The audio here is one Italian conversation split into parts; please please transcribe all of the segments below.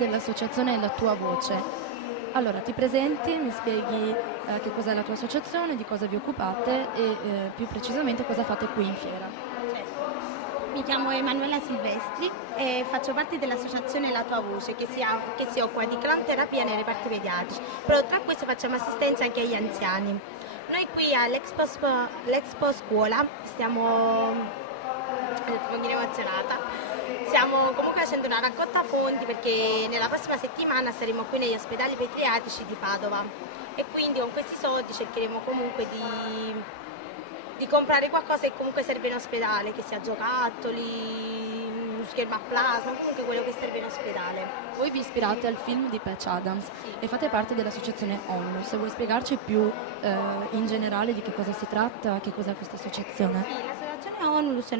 dell'associazione La Tua Voce. Allora, ti presenti, mi spieghi che cos'è la tua associazione, di cosa vi occupate e più precisamente cosa fate qui in fiera. Certo. Mi chiamo Emanuela Silvestri e faccio parte dell'associazione La Tua Voce che si occupa di clownterapia nei reparti pediatrici, però oltre a questo facciamo assistenza anche agli anziani. Noi qui all'Expo Scuola stiamo emozionata. Stiamo comunque facendo una raccolta fondi perché nella prossima settimana saremo qui negli ospedali pediatrici di Padova e quindi con questi soldi cercheremo comunque di comprare qualcosa che comunque serve in ospedale, che sia giocattoli, uno schermo a plasma, comunque quello che serve in ospedale. Voi vi ispirate al film di Patch Adams e fate parte dell'associazione Onlus. Vuoi spiegarci più in generale di che cosa si tratta, che cos'è questa associazione? Sì, l'associazione Onlus è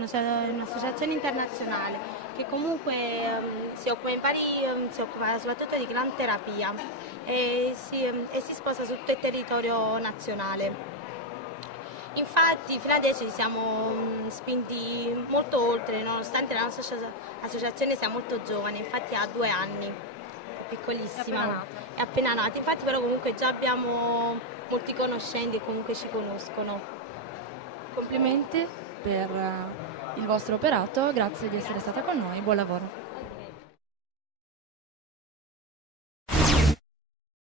un'associazione internazionale che comunque si occupa soprattutto di clownterapia e si sposta su tutto il territorio nazionale. Infatti fino adesso ci siamo spinti molto oltre, nonostante la nostra associazione sia molto giovane, infatti ha 2 anni, è piccolissima, è appena nata, infatti però comunque già abbiamo molti conoscenti e comunque ci conoscono. Complimenti per il vostro operato, grazie di essere stata con noi, buon lavoro.